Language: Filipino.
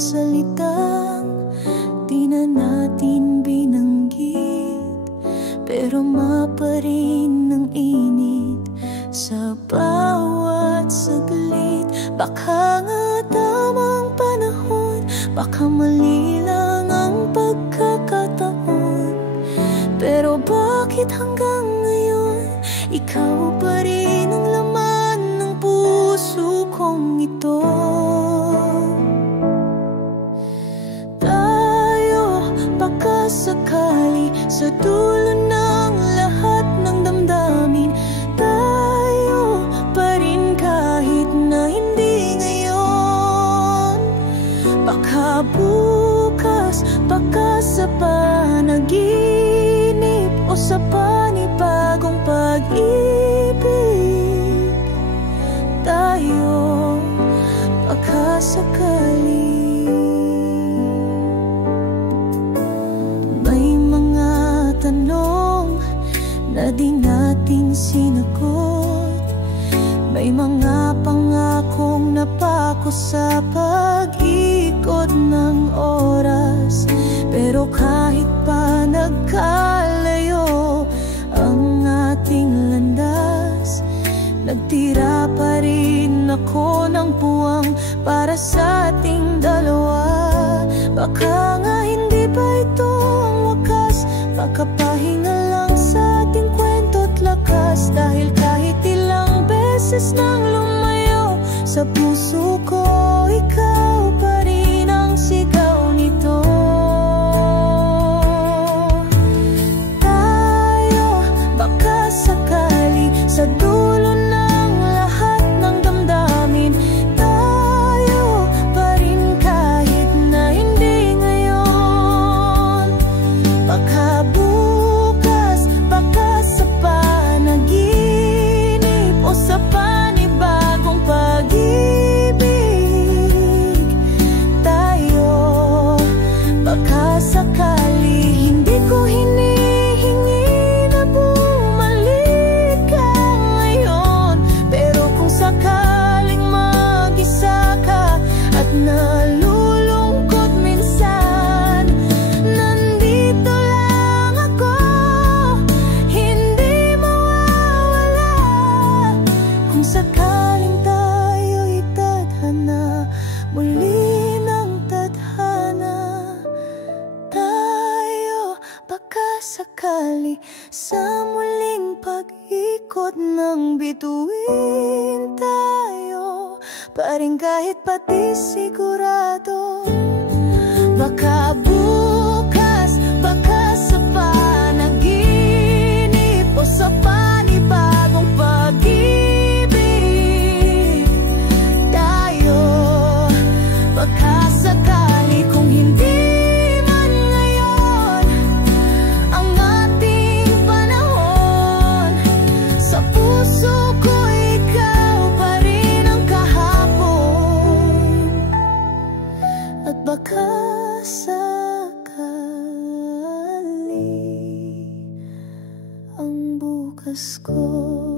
salitang di na natin binanggit, pero maparin ang init sa bawat saglit. Baka nga tamang panahon, baka mali lang ang pagkakataon, pero bakit hanggang ngayon ikaw pa rin ang laman ng puso kong ito? Baka sakali sa dulo ng lahat ng damdamin, tayo pa rin kahit na hindi ngayon. Baka bukas, baka sa panaginip o sa panibagong pag-ibig, tayo baka sakali. Tanong na di natin sinagot, may mga pangakong napako sa pag-ikot ng oras, pero kahit pa nagkalayo ang ating landas, nagtira pa rin ako ng puwang para sa ating dalawa. Baka nga hindi pa ito ang wakas, makapahinga lang sa ating kwento't lakas, dahil kahit ilang beses nang lumayo sa puso ko, ikaw pa rin ang sigaw nito. Tayo baka sakali sa dulo ng lahat ng damdamin, tayo pa rin kahit na hindi ngayon. Baka bukas, baka sa panaginip o sa panibagong pag-ibig, tayo baka sakali. Hindi ko hinihingi na bumalik ka ngayon, pero kung sakaling mag-isa ka at nalulungkot minsan, nandito lang ako, hindi mawawala. Kung sakaling tayo'y tadhana, muli ng tadhana, tayo baka sakali sa muling pag-ikot ng bituin, tayo pa rin kahit pati sigurado. Baka bukas, baka sa panaginip o sa panibagong pag-ibig, tayo baka sakali. Kung hindi man ngayon ang ating panahon, sa puso ko ikaw pa rin ang kahapon, at baka sakali ang bukas ko.